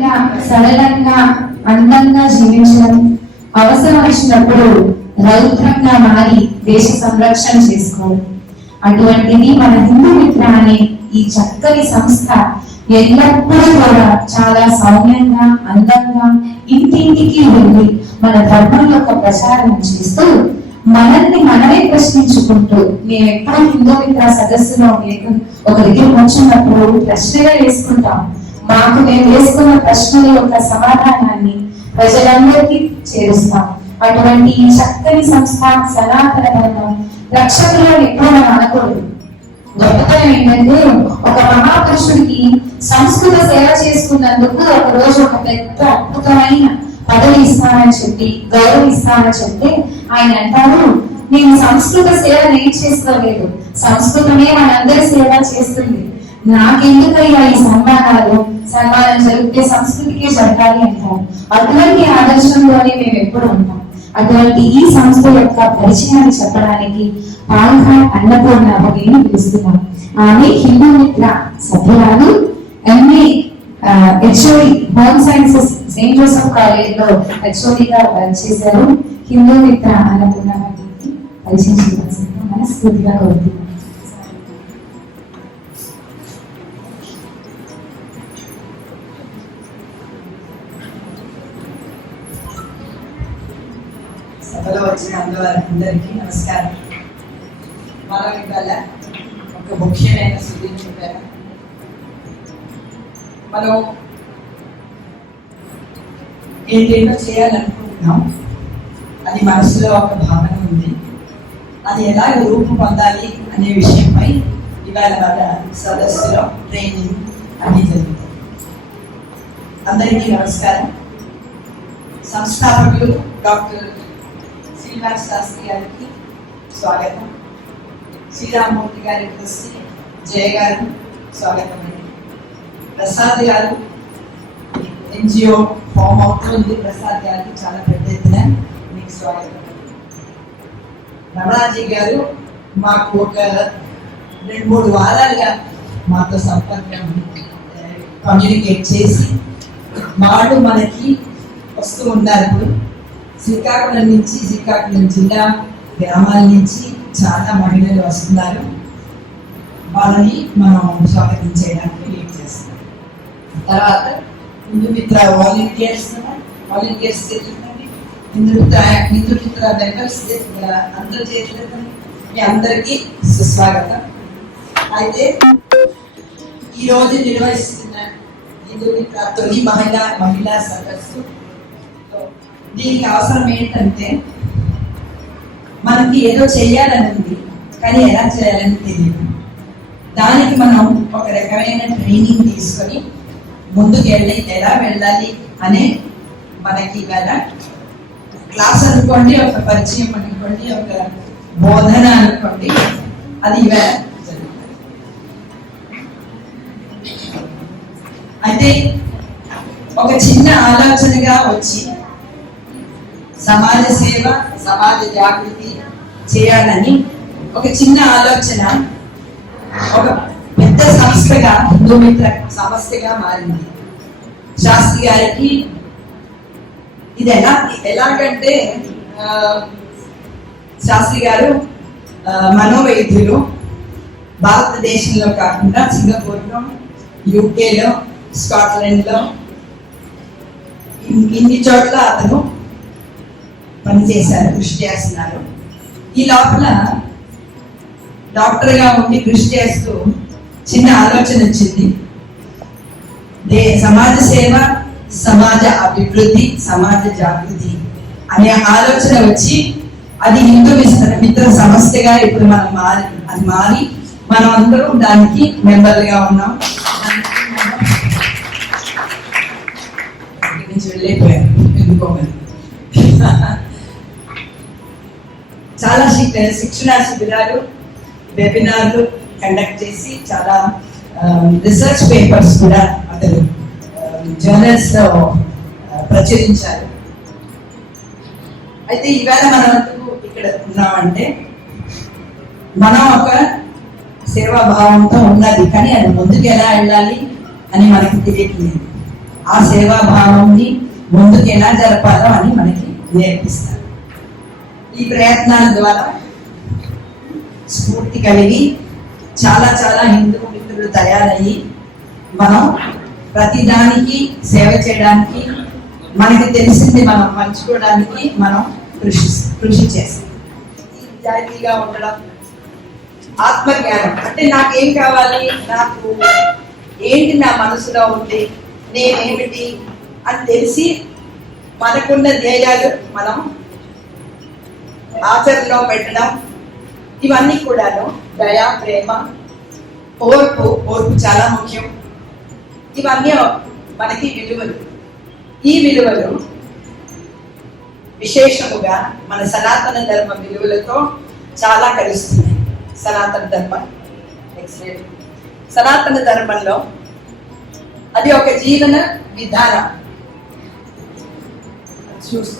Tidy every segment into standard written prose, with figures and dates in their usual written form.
సహనంగా సరళంగా అందంగా జీవించడం, అవసరం వచ్చినప్పుడు రౌద్రంగా మారి దేశ సంరక్షణ చేసుకోవడం. అటువంటిది మన హిందూ మిత్ర అనే ఈ చక్కని సంస్థ ఎల్లప్పుడూ కూడా చాలా సౌమ్యంగా అందంగా ఇంటింటికి వెళ్ళి మన ధర్మం యొక్క ప్రచారం చేస్తూ మనల్ని మనమే ప్రశ్నించుకుంటూ, మేము ఎప్పుడూ హిందూ మిత్ర సదస్సులో ఒక దగ్గర వచ్చినప్పుడు ప్రశ్నగా వేసుకుంటాం. మాకు మేము వేసుకున్న ప్రశ్నల యొక్క సమాధానాన్ని ప్రజలందరికీ చేరుస్తాం. అటువంటి ఈ చక్కని సంస్థ సనాతన ధర్మం రక్షకులను ఎప్పుడూ మనం అనకూడదు. గొప్పతనం ఏంటంటే, ఒక మహాపురుషుడికి సంస్కృత సేవ చేసుకున్నందుకు ఒక రోజు ఒక పెద్ద అద్భుతమైన పదవి ఇస్తానని చెప్పి గౌరవం ఇస్తానని చెప్తే ఆయన అంటారు, నేను సంస్కృత సేవ నేను చేసుకోలేదు, సంస్కృతమే మనందరి సేవ చేస్తుంది, నాకెందుకయ్యా ఈ సన్మానం జరిగితే సంస్కృతికే జరగాలి అంటారు. అటువంటి ఆదర్శంలోనే మేము ఎప్పుడు ఉంటాం. అటువంటి ఈ సంస్థ యొక్క పరిచయాన్ని చెప్పడానికి పాల్ఘాట్ అన్నపూర్ణ భగిని పిలుస్తున్నాం. ఆమె హిందూ మిత్ర సభ్యురాలు, MA HOD home sciences Saint Joseph college లో హెచ్ఓడిగా వర్క్ చేశారు. హిందూ మిత్ర అన్నపూర్ణ భగిని పరిచయం చేయవలసిందిగా మనస్ఫూర్తిగా కోరుతున్నాం. సభలో వచ్చిన అందరికీ నమస్కారం. మనం ఇవాళ ఒక ముఖ్యమైన సుద్దిని చెప్పారు. మనం ఏంటేంటో చేయాలనుకుంటున్నాం, అది మనసులో ఒక భావన ఉంది, అది ఎలా రూపం పొందాలి అనే విషయంపై ఇవాళ మన సదస్సులో ట్రైనింగ్ అన్ని జరుగుతాయి. అందరికీ నమస్కారం. సంస్థాపకులు డాక్టర్ శ్రీనివాస్ శాస్త్రి గారికి స్వాగతం, శ్రీరామూర్తి గారి ట్రస్టీ జయ గారు స్వాగతం అండి, ప్రసాద్ గారు ఎన్జిఓ ఫామ్ అవుతుంది, ప్రసాద్ గారికి చాలా పెద్ద ఎత్తున మీకు స్వాగతం. రమణాజీ గారు మాకు ఒక 2-3 వారాలుగా మాతో సంపర్కం కమ్యూనికేట్ చేసి వాళ్ళు మనకి వస్తూ ఉన్నారు. ఇప్పుడు శ్రీకాకుళం జిల్లా గ్రామాల నుంచి చాలా మహిళలు వస్తున్నారు. వాళ్ళని మనం స్వాగతం చేయడానికి వెయిట్ చేస్తాం. తర్వాత హిందూ మిత్ర వాలంటీర్స్ చేస్తుందండి, హిందూ మిత్ర మెంబర్స్ అందరూ చేస్తుందండి. మీ అందరికీ సుస్వాగతం. అయితే ఈరోజు నిర్వహిస్తున్న హిందూ మిత్ర తొలి మహిళా సదస్సు, దీనికి అవసరం ఏంటంటే, మనకి ఏదో చేయాలని ఉంది కానీ ఎలా చేయాలని తెలియదు. దానికి మనం ఒక రకమైన ట్రైనింగ్ తీసుకొని ముందుకు ఎలా వెళ్ళాలి అనే మనకి ఇవాళ క్లాస్ అనుకోండి, ఒక పరిచయం అనుకోండి, ఒక బోధన అనుకోండి, అది ఇవాళ జరుగుతుంది. అయితే ఒక చిన్న ఆలోచనగా వచ్చి సమాజ సేవ, సమాజ జాగృతి చేయాలని ఒక చిన్న ఆలోచన ఒక పెద్ద సంస్థగా హిందూ మిత్ర సంస్థగా మారింది. శాస్త్రి గారికి ఇది ఎలాగంటే, శాస్త్రి గారు మనోవైద్యులు, భారతదేశంలో కాకుండా సింగపూర్లో, యూకేలో, స్కాట్లాండ్లో ఇన్ని చోట్ల అతను పనిచేశారు, కృషి చేస్తున్నారు. ఈ లోపల డాక్టర్గా ఉండి కృషి చేస్తూ చిన్న ఆలోచన వచ్చింది. సమాజ సేవ, సమాజ అభివృద్ధి, సమాజ జాగృతి అనే ఆలోచన వచ్చి అది హిందూ మిత్ర సంస్థగా ఇప్పుడు మనం మారి మనం అందరూ దానికి మెంబర్గా ఉన్నాం. వెళ్ళిపోయారు ఎందుకోమని. చాలా శిక్షణా శిబిరాలు, వెబినార్లు కండక్ట్ చేసి చాలా రీసెర్చ్ పేపర్స్ కూడా అతను జర్నల్స్ లో ప్రచురించారు. అయితే ఈవేళ మనం ఇక్కడ ఉన్నామంటే మనం ఒక సేవాభావంతో ఉన్నది, కానీ అది ముందుకు ఎలా వెళ్ళాలి అని మనకు తెలియట్లేదు. ఆ సేవాభావాన్ని ముందుకు ఎలా జరపాలో అని మనకి నేర్పిస్తారు. ఈ ప్రయత్నాల ద్వారా స్ఫూర్తి కలిగి చాలా చాలా హిందూ మిత్రులు తయారయ్యి మనం ప్రతిదానికి సేవ చేయడానికి, మనకి తెలిసింది మనం పంచుకోవడానికి మనం కృషి చేస్తాం. విద్యార్థిగా ఉండడం, ఆత్మజ్ఞానం అంటే నాకేం కావాలి, నాకు ఏంటి నా మనసులో ఉంది, నేనేమిటి అని తెలిసి మనకున్న ధ్యేయాలు మనం ఆచరణలో పెట్టడం, ఇవన్నీ కూడాను దయ, ప్రేమ, ఓర్పు చాలా ముఖ్యం. ఇవన్నీ మనకి విలువలు. ఈ విలువలు విశేషముగా మన సనాతన ధర్మ విలువలతో చాలా కలుస్తున్నాయి. సనాతన ధర్మంలో అది ఒక జీవన విధానం.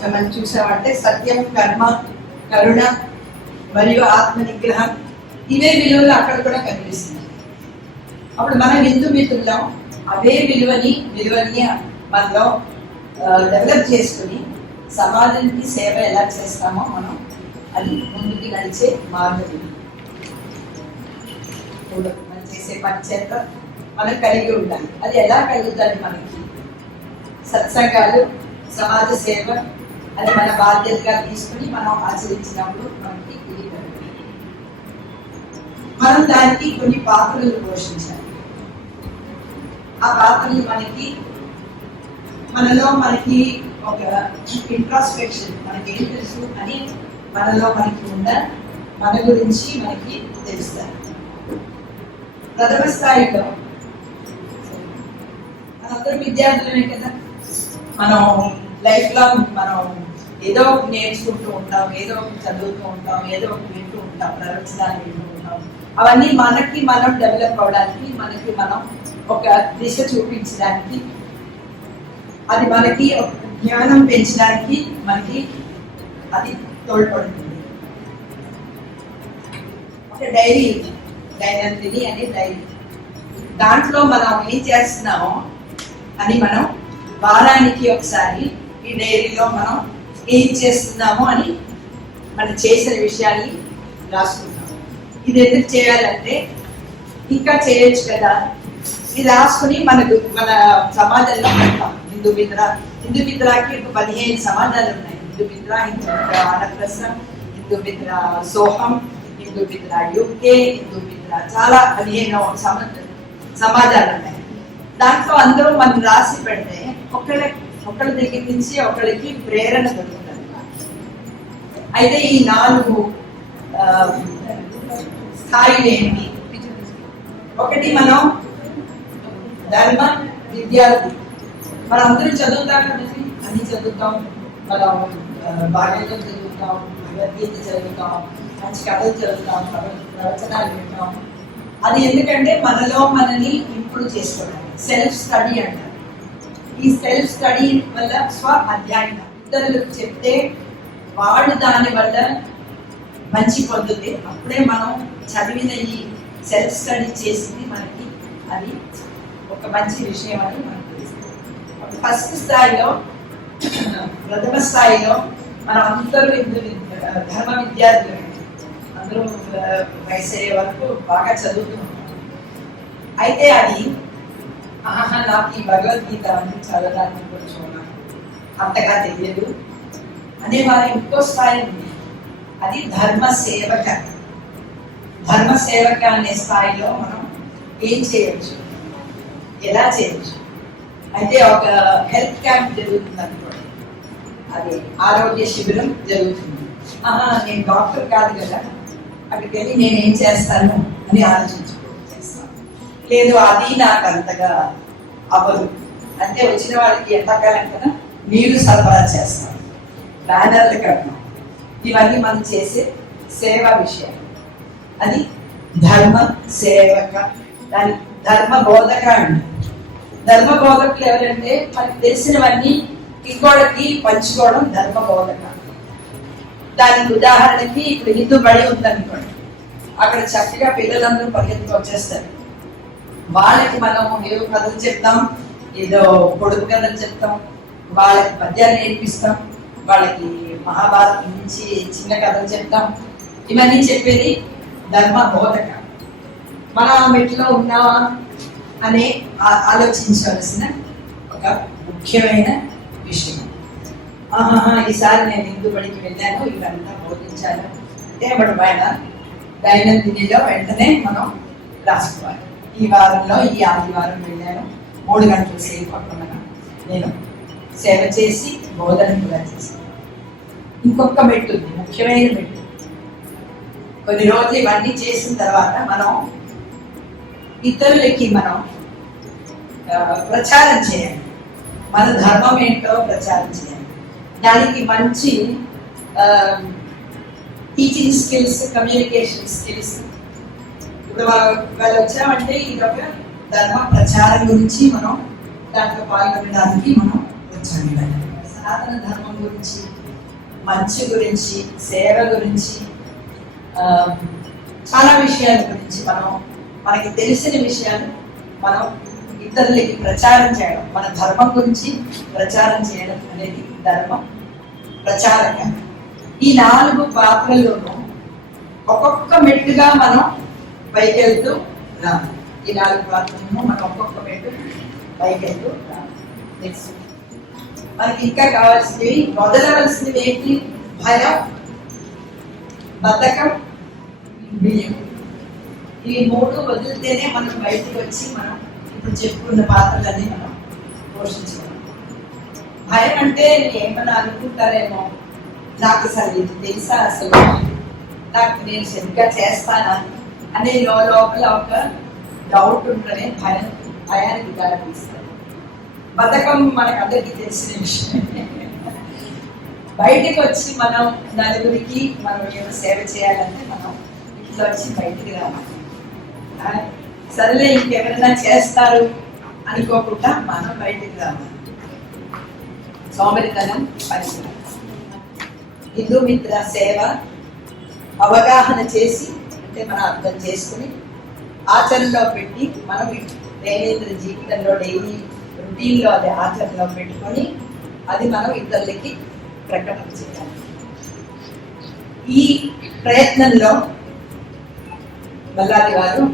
మనం చూసామంటే సత్యం, కర్మ, కరుణ మరియు ఆత్మ నిగ్రహం, ఇవే విలువలు అక్కడ కూడా కనిపిస్తున్నాయి. అప్పుడు మన హిందూ మిత్రుల్లో అవే విలువని మనలో డెవలప్ చేసుకుని సమాజానికి సేవ ఎలా చేస్తామో మనం అది ముందుకు నడిచే మార్గం. మనం చేసే పని చేత మనం కలిగి ఉండాలి. అది ఎలా కలుగుతుంది? మనకి సత్సంగాలు, సమాజ సేవ అది మన బాధ్యతగా తీసుకుని మనం ఆచరించినప్పుడు మనకి ఇది కలుగుతుంది. మనం దానికి కొన్ని పాత్రలు పోషించాలి. ఆ పాత్రలు మనకి ఒక ఇంట్రాస్పెక్షన్, మనకి ఏం తెలుసు అని మనకి ఉన్న మన గురించి మనకి తెలుస్తారు. ప్రథమ స్థాయిలో మనందరూ విద్యార్థులమే కదా. మనం లైఫ్ లాంగ్ మనం ఏదో ఒకటి నేర్చుకుంటూ ఉంటాం, ఏదో ఒకటి చదువుతూ ఉంటాం, ఏదో ఒకటి వింటూ ఉంటాం, ప్రవచనాలు వింటూ ఉంటాం. అవన్నీ మనం డెవలప్ అవడానికి, మనం ఒక దిశ చూపించడానికి, అది మనకి జ్ఞానం పెంచడానికి మనకి అది తోడ్పడుతుంది. ఒక డైరీ, దైనందిని అనే డైరీ, దాంట్లో మనం ఏం చేస్తున్నామో అని మనం వారానికి ఒకసారి ఈ డైరీలో మనం ఏం చేస్తున్నామో అని మనం చేసిన విషయాన్ని రాసుకుంటాం. ఇది ఎందుకు చేయాలంటే ఇంకా చేయొచ్చు కదా, ఇది రాసుకుని మన సమాజంలో పెడతాం. హిందూ మిత్రకి ఒక 15 సమాజాలు ఉన్నాయి. హిందూ మిత్ర, ఆనప్రస్థ, హిందూ మిత్ర సోహం, హిందూ మిత్ర యూకే, హిందూ మిత్ర, చాలా 15 సమాజాలు ఉన్నాయి. దాంట్లో అందరూ మనం రాసి పెడితే ఒకళ్ళ దగ్గర నుంచి ఒకళ్ళకి ప్రేరణ దొరుకుతుంది. అయితే ఈ 4 స్థాయిలు ఏంటి? ఒకటి మనం ధర్మ విద్యార్థి, మనం అందరూ చదువుతాం కదండి, అన్ని చదువుతాం, మనం భాగవతం చదువుతాం, భగవద్గీత చదువుతాం, మంచి కథలు చదువుతాం, ప్రవచనాలు వింటాం. అది ఎందుకంటే మనని ఇంప్రూవ్ చేసుకోవడానికి, సెల్ఫ్ స్టడీ అంటారు. ఈ సెల్ఫ్ స్టడీ వల్ల స్వ అధ్యయనం, ఇతరులకు చెప్తే వాడు దాని వల్ల మంచి పొందితే అప్పుడే మనం చదివిన ఈ సెల్ఫ్ స్టడీ చేసింది మనకి అది ఒక మంచి విషయం అని మనకు తెలుస్తుంది. ఫస్ట్ స్థాయిలో, ప్రథమ స్థాయిలో మనం అందరూ ధర్మ విద్యార్థులు, అందరూ వయసయ్యే వరకు బాగా చదువుతున్నాం. అయితే అది నాకు ఈ భగవద్గీత అని చదవడానికి కొంచెం అంతగా తెలియదు అనే వారి ఇంకో స్థాయి ఉంది. అది ధర్మ సేవక అనే స్థాయిలో మనం ఏం చేయొచ్చు, ఎలా చేయొచ్చు. అయితే ఒక హెల్త్ క్యాంప్ జరుగుతుంది అనుకోండి, అది ఆరోగ్య శిబిరం జరుగుతుంది. నేను డాక్టర్ కాదు కదా, అక్కడికి వెళ్ళి నేను ఏం చేస్తాను అని ఆలోచించేస్తాను. లేదు, అది నాకు అంతగా అవ్వదు అంటే వచ్చిన వాళ్ళకి ఎంతకాలం కదా నీళ్లు సరఫరా చేస్తాం, బ్యానర్లు కట్టడం, ఇవన్నీ మనం చేసే సేవా విషయం. అది ధర్మ సేవక, దాని ధర్మ బోధక అండి. ధర్మ బోధకులు ఎవరంటే మనకి తెలిసినవన్నీ ఇంకోటికి పంచుకోవడం ధర్మ బోధక. దానికి ఉదాహరణకి ఇప్పుడు హిందూ బడి ఉందనుకోండి, అక్కడ చక్కగా పిల్లలందరూ పరిగెత్తుకు వచ్చేస్తారు. వాళ్ళకి మనం ఏదో కథలు చెప్తాం, ఏదో పొడుపు కథలు చెప్తాం, వాళ్ళకి పద్యాలు నేర్పిస్తాం, వాళ్ళకి మహాభారతం నుంచి చిన్న కథలు చెప్తాం. ఇవన్నీ చెప్పేది ధర్మ బోధక. మనం ఆ మెట్లో ఉన్నావా అనే ఆలోచించవలసిన ఒక ముఖ్యమైన విషయం. ఈసారి నేను హిందూ బడికి వెళ్ళాను, ఇవంతా బోధించాను అంటే అప్పుడు పైన దైనందినిలో వెంటనే మనం రాసుకోవాలి. ఈ వారంలో ఈ ఆదివారం వెళ్ళాను, 3 గంటల సేపు అక్కడ నేను సేవ చేసి బోధన కూడా చేశాను. ఇంకొక మెట్టు ఉంది, ముఖ్యమైన మెట్టు. కొన్ని రోజులు ఇవన్నీ చేసిన తర్వాత మనం ఇతరులకి మనం ప్రచారం చేయాలి. మన ధర్మం ఏంటో ప్రచారం చేయాలి. దానికి మంచి టీచింగ్ స్కిల్స్, కమ్యూనికేషన్ స్కిల్స్. ఇప్పుడు వాళ్ళు వచ్చామంటే ఇదొక ధర్మ ప్రచారం గురించి మనం దాంట్లో పాల్గొనడానికి మనం వచ్చాము. సనాతన ధర్మం గురించి, మంచి గురించి, సేవ గురించి, చాలా విషయాల గురించి మనకి తెలిసిన విషయాలు మనం ఇతరులకి ప్రచారం చేయడం, మన ధర్మం గురించి ప్రచారం చేయడం అనేది ధర్మం ప్రచారక. ఈ 4 పాత్రల్లోనూ ఒక్కొక్క మెట్టుగా మనం పైకెళ్తూ రావాలి. ఈ 4 పాత్రలను మనం ఒక్కొక్క మెట్టు పైకెళ్తూ రావాలి. నెక్స్ట్ మనకి ఇంకా కావాల్సినవి, వదలవలసినవి ఏంటి? భయం, బద్ధకం, బియ్యం. ఈ 3 వదిలితేనే మనం బయటకు వచ్చి మనం ఇప్పుడు చెప్పుకున్న పాత్రలన్నీ మనం పోషించుకోవాలి. భయం అంటే ఏమన్నా అనుకుంటారేమో, నాకు అసలు ఇది తెలుసా, అసలు నేను సరిగ్గా చేస్తానా అనే లోపల ఒక డౌట్ ఉంటేనే భయానికి దారితీస్తుంది. బద్ధకం మనకు అందరికీ తెలిసిన విషయం. బయటకు వచ్చి మనం నలుగురికి మనం ఏమైనా సేవ చేయాలంటే మనం ఇంట్లో వచ్చి బయటికి రావాలి. సరేలే ఇంకెవరైనా చేస్తారు అనుకోకుండా మనం బయటికి రావాలి. సోమరితనం పరిశ్రమ. హిందూ మిత్ర సేవ అవగాహన చేసి, అంటే మనం అర్థం చేసుకుని ఆచరణలో పెట్టి, మనం దైనందిన జీవితంలో డైలీ రొటీన్లో అది ఆచరణలో పెట్టుకొని అది మనం ఇతరులకి ప్రకటన చేయాలి. ఈ ప్రయత్నంలో మల్లాది వారు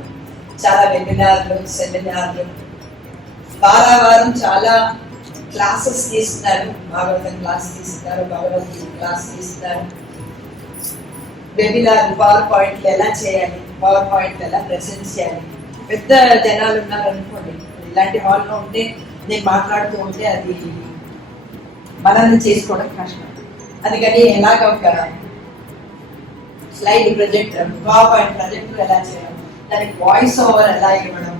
చాలా వెబినార్లు, సెమినార్లు, వారం చాలా క్లాసెస్ తీస్తున్నారు. భాగవతం క్లాస్ తీస్తున్నారు, భగవద్గీత క్లాస్ తీస్తున్నారు. వెబినార్ పవర్ పాయింట్లు ఎలా చేయాలి, పవర్ పాయింట్లు ఎలా ప్రెజెంట్ చేయాలి. పెద్ద జనాలు ఉన్నారనుకోండి, ఇలాంటి హాల్లో ఉంటే నేను మాట్లాడుతూ ఉంటే అది మనల్ని చేసుకోవడం కష్టం. అందుకని ఎలాగ ఒక slide projector, power point projector ఎలా చేయడం, దానికి వాయిస్ ఓవర్ ఎలా ఇవ్వడం,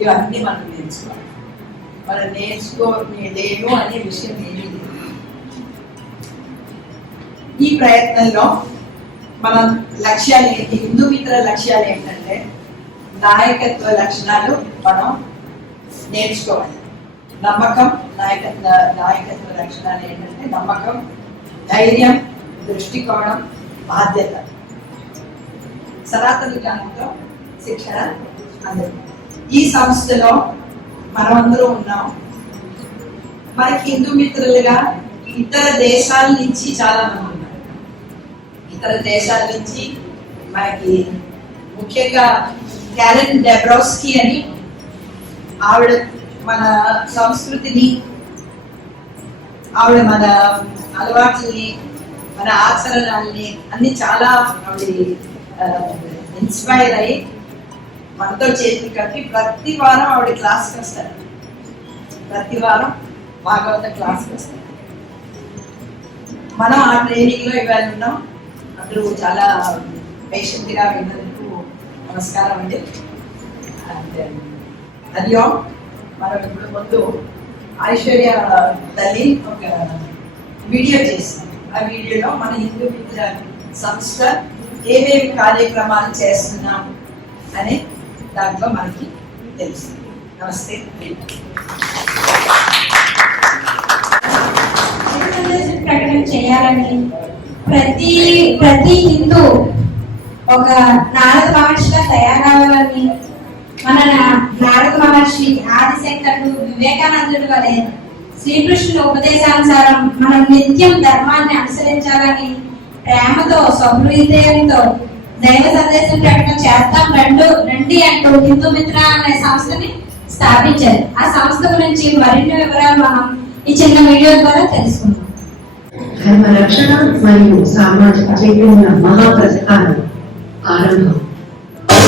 ఇవన్నీ మనం నేర్చుకోవాలి. మనం నేర్చుకోలేము అనే విషయం ఏమీ లేదు. ఈ ప్రయత్నంలో మన లక్ష్యాలు ఏంటి? హిందూ మిత్ర లక్ష్యాలు ఏంటంటే నాయకత్వ లక్షణాలు మనం నేర్చుకోవాలి. నమ్మకం, నాయకత్వ లక్షణాలు ఏంటంటే నమ్మకం, ధైర్యం, దృష్టికోణం, బాధ్యత. సనాతన జ్ఞానంతో శిక్షణ అందరు. ఈ సంస్థలో మనమందరూ ఉన్నాం. మనకి హిందూ మిత్రులుగా ఇతర దేశాల నుంచి చాలా మంది ఉన్నారు. ఇతర దేశాల నుంచి మనకి ముఖ్యంగా క్యారెన్ డెబ్రోస్కీ అని ఆవిడ మన సంస్కృతిని, ఆవిడ మన అలవాట్లని, మన ఆచరణల్ని అన్ని చాలా ఆవిడ ఇన్స్పైర్ అయ్యి మనతో చేతులు కట్టి ప్రతి వారం ఆవిడ క్లాస్కి వస్తారు. ప్రతి వారం భాగవత క్లాస్కి వస్తారు. మనం ఆ ట్రైనింగ్లో ఇవాళ ఉన్నాం. అందరూ చాలా పేషెంట్గా విన్నందుకు నమస్కారం అండి. అది మనం ఇప్పుడు ముందు ఐశ్వర్య తల్లి ఒక వీడియో చేస్తాం. ఆ వీడియోలో మన హిందూ మిత్ర సంస్థ ఏమేమి కార్యక్రమాలు చేస్తున్నాం అనే దాంట్లో మనకి తెలుస్తుంది. నమస్తే. ప్రకటన చేయాలని ప్రతి హిందూ ఒక నారద మహర్షిగా తయారవ్వాలని మన నారద మహర్షి మహర్షి, ఆదిశంకరుడు, వివేకానందుడు వలె శ్రీకృష్ణుని ఉపదేశానుసారం మనం నిత్యం ధర్మాన్ని అనుసరించాలని ప్రేమతో సహృదయంతో దైవ సందేశం ప్రకటన చేద్దాం రండి అంటూ హిందూ మిత్ర అనే సంస్థని స్థాపించారు. ఆ సంస్థ గురించి మరిన్ని వివరాలు మనం ఈ చిన్న వీడియో ద్వారా తెలుసుకుందాం. ధర్మ రక్షణ మరియు సామాజిక చైతన్య మహాప్రస్థానం ఆరంభం.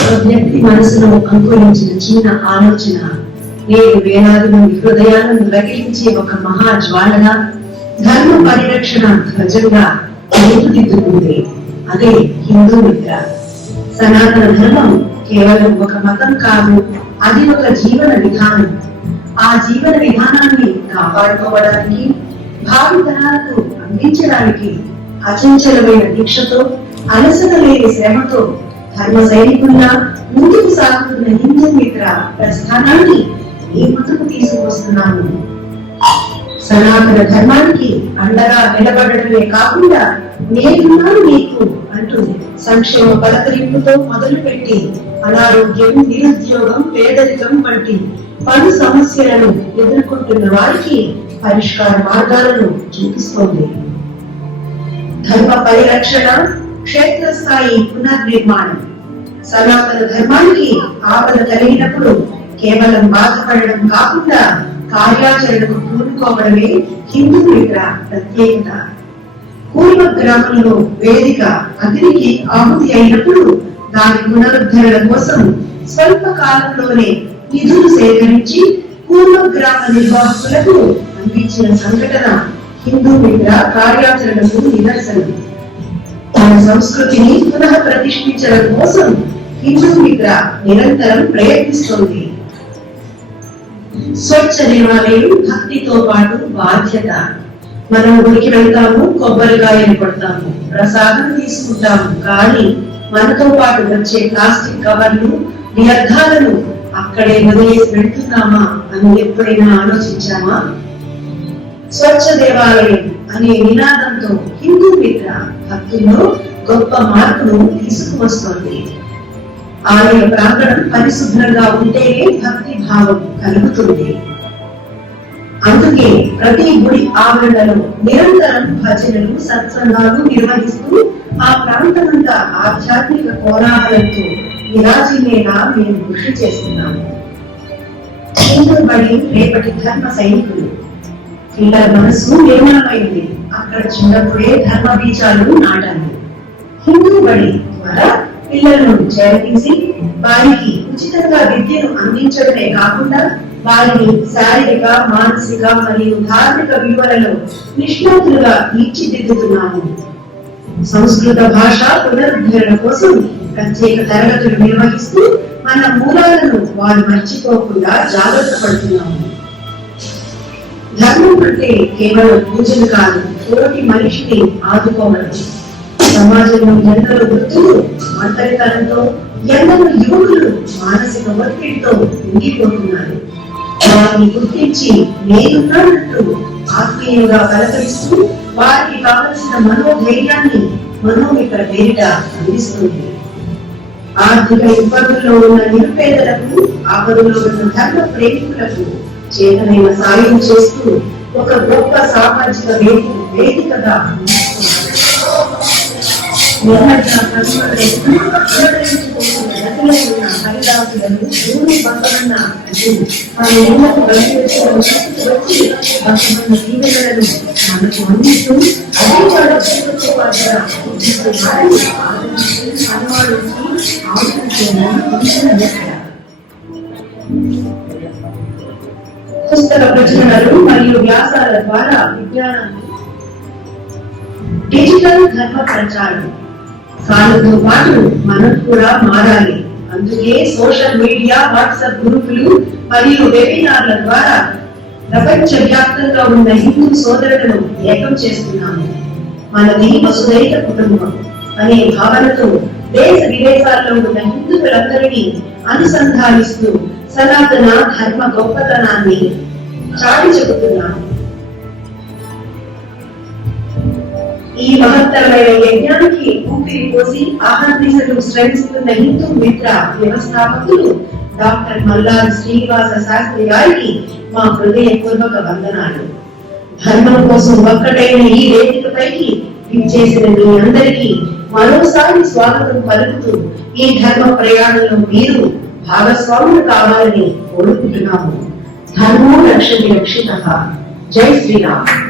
ఒక వ్యక్తి మనసులో అంకురించిన చిన్న ఆలోచన నేడు వేలాది మంది హృదయాలను రగిలించే ఒక మహా జ్వాలగా ధర్మ పరిరక్షణ ధ్వజంగా రూపుదిద్దుకుంది. అదే హిందూ మిత్ర. సనాతన ధర్మం కేవలం ఒక మతం కాదు, అది ఒక జీవన విధానం. ఆ జీవన విధానాన్ని కాపాడుకోవడానికి, భావితరాలకు అందించడానికి అచంచలమైన దీక్షతో, అలసట లేని శ్రమతో ధర్మ సైనికుల్లా ముందుకు సాగుతున్న హిందూ మిత్ర ప్రస్థానాన్ని ఈ ముందుకు తీసుకొస్తున్నాను. సనాతన ధర్మానికి అండగా నిలబడటమే కాకుండా నేనున్నాను నీకు అంటూ సంక్షేమ పలకరింపుతో మొదలుపెట్టి అనారోగ్యం, నిరుద్యోగం, పేదరికం వంటి పలు సమస్యలను ఎదుర్కొంటున్న వారికి పరిష్కార మార్గాలను చూపిస్తోంది. ధర్మ పరిరక్షణ, క్షేత్రస్థాయి పునర్నిర్మాణం. సనాతన ధర్మానికి ఆపద కలిగినప్పుడు కేవలం బాధపడడం కాకుండా కార్యాచరణకు పూనుకోవడమే హిందూ మిత్ర ప్రత్యేకత. పూర్వ గ్రామంలో వేదిక అగ్నికి ఆహుతి అయినప్పుడు దాని పునరుద్ధరణ కోసం స్వల్ప కాలంలోనే నిధులు సేకరించి పూర్వ గ్రామ నిర్వాహకులకు అందించిన సంఘటన హిందూ మిత్ర కార్యాచరణకు నిదర్శనం. తన సంస్కృతిని పునః ప్రతిష్ఠించడం కోసం హిందూ మిత్ర నిరంతరం ప్రయత్నిస్తోంది. స్వచ్ఛ దేవాలయం భక్తితో పాటు బాధ్యత. మనం గుడికి వెళ్తాము, కొబ్బరికాయలు కొడతాము, ప్రసాదం తీసుకుంటాము, కానీ మనతో పాటు వచ్చే ప్లాస్టిక్ కవర్లు, వ్యర్థాలను అక్కడే వదిలేసి వెళ్తున్నామా అని ఎప్పుడైనా ఆలోచించామా? స్వచ్ఛ దేవాలయం అనే నినాదంతో హిందూ మిత్ర భక్తుల్లో గొప్ప మార్పును తీసుకువస్తోంది. ఆలయ ప్రాంగణం పరిశుభ్రంగా ఉంటేనే భక్తి భావం కలుగుతుంది. అందుకే ప్రతి గుడి ఆవరణలో నిరంతరం భజనలు, సత్సంగాలు నిర్వహిస్తూ ఆ ప్రాంతమంతా ఆధ్యాత్మిక కోలాహలంతో విరాజిల్లేలా మేము కృషి చేస్తున్నాము. హిందూ బడి రేపటి ధర్మ సైనికులు. పిల్లల మనసు నిర్మలమైంది. అక్కడ చిన్నప్పుడే ధర్మ బీజాలు నాటాలి. హిందూ బడి ద్వారా పిల్లలను చేరతీసి వారికి ఉచితంగా విద్యను అందించడమే కాకుండా వారిని శారీరక, మానసిక మరియు ధార్మిక విలువలలో నిష్ణాతులుగా తీర్చిదిద్దుతున్నాము. సంస్కృత భాష పునరుద్ధరణ కోసం ప్రత్యేక తరగతులు నిర్వహిస్తూ మన మూలాలను వారు మర్చిపోకుండా జాగ్రత్త పడుతున్నాము. ధర్మం అంటే కేవలం పూజలు కాదు, తోటి మనిషిని ఆదుకోవడం. సమాజంలో ఎందరో వృద్ధులు ఒంటరితనంతో, ఎందరో యువకులు మానసిక ఒత్తిడితో ఉండిపోతున్నారు. వారిని గుర్తించి నేనున్నానంటూ ఆత్మీయంగా పలకరిస్తూ వారికి కావలసిన మనోధైర్యాన్ని మనోమిత్ర పేరిట అందిస్తుంది. ఆర్థిక ఇబ్బందుల్లో ఉన్న నిరుపేదలకు, ఆపదలో ఉన్న ధర్మ ప్రేమికులకు చేతనైన సాయం చేస్తూ ఒక గొప్ప సామాజిక వేదికగా పుస్తక ప్రచురణలు మరియు వ్యాసాల ద్వారా విజ్ఞానాన్ని డిజిటల్ ధర్మ ప్రచారం కాలంతో పాటు మనం కూడా మారాలి. అందుకే సోషల్ మీడియా, వాట్సాప్ గ్రూపులు మరియు వెబినార్ల ద్వారా ప్రపంచ వ్యాప్తంగా ఉన్న హిందూ సోదరులను ఏకం చేస్తున్నాము. మనది వసుదైక కుటుంబం అనే భావనతో దేశ విదేశాల్లో ఉన్న హిందువులందరినీ అనుసంధానిస్తూ సనాతన ధర్మ గొప్పతనాన్ని చాటి చెబుతున్నాము. ఈ మహత్తరమైన యజ్ఞానికి ఊపిరి పోసి ఆహర్నిశలు శ్రమిస్తున్న హిందూ మిత్ర వ్యవస్థాపకులు డాక్టర్ మల్లాది శ్రీనివాస శాస్త్రి గారికి మా హృదయపూర్వక వందనాలు. ధర్మం కోసం ఒక్కటైన ఈ వేదికపైకి విచ్చేసిన మీ అందరికీ మరోసారి స్వాగతం పలుకుతూ ఈ ధర్మ ప్రయాణంలో మీరు భాగస్వాములు కావాలని కోరుకుంటున్నాము. ధర్మో రక్షతి రక్షితః. జై శ్రీరామ్.